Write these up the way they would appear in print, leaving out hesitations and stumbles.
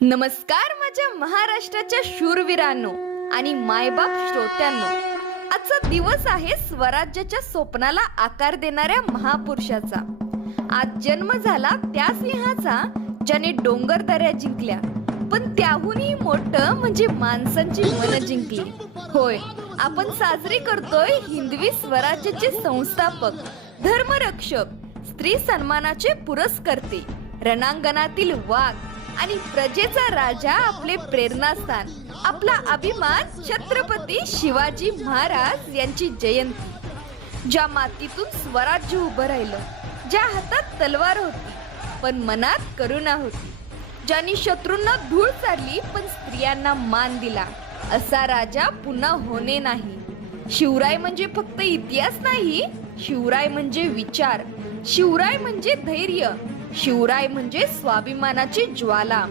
नमस्कार माझ्या महाराष्ट्राच्या शूरवीरांनो आणि मायबाप श्रोत्यांनो. आजचा दिवस आहे स्वराज्याच्या स्वप्नाला आकार देणाऱ्या महापुरुषाचा. आज जन्म झाला त्या सिंहाचा ज्याने डोंगर दऱ्या जिंकल्या, पण त्याहूनही मोठं म्हणजे माणसांची मन जिंकली. होय, आपण साजरी करतोय हिंदवी स्वराज्याचे संस्थापक, धर्मरक्षक, स्त्री सन्मानाचे पुरस्कर्ते, रणांगणातील वाघ आणि प्रजेचा राजा, आपले प्रेरणास्थान, आपला अभिमान छत्रपती शिवाजी महाराज यांची जयंती. ज्या मातीतून स्वराज्य उभं राहिलं, ज्या हातात तलवार होती पण मनात करुणा होती, ज्यांनी शत्रूंना धूळ चारली पण स्त्रियांना मान दिला, असा राजा पुन्हा होणे नाही. शिवराय म्हणजे फक्त इतिहास नाही, शिवराय म्हणजे विचार, शिवराय म्हणजे धैर्य, शिवराय म्हणजे स्वाभिमानाची ज्वाला.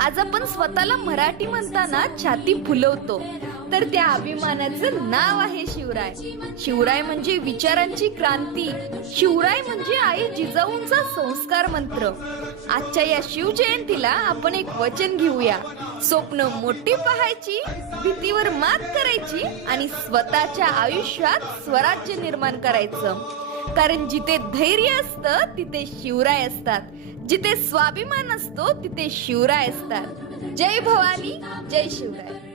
आज आपण स्वतःला मराठी म्हणताना छाती फुलवतो, तर त्या अभिमानाचं नाव आहे शिवराय. शिवराय म्हणजे विचारांची क्रांती, शिवराय म्हणजे आई जिजाऊंचा संस्कार मंत्र. आजच्या या शिवजयंतीला आपण एक वचन घेऊया: स्वप्न मोठी पाहायची, भीतीवर मात करायची आणि स्वतःच्या आयुष्यात स्वराज्य निर्माण करायचं. कारण जिथे धैर्य असतं तिथे शिवराय असतात, जिथे स्वाभिमान असतो तिथे शिवराय असतात. जय भवानी, जय शिवराय.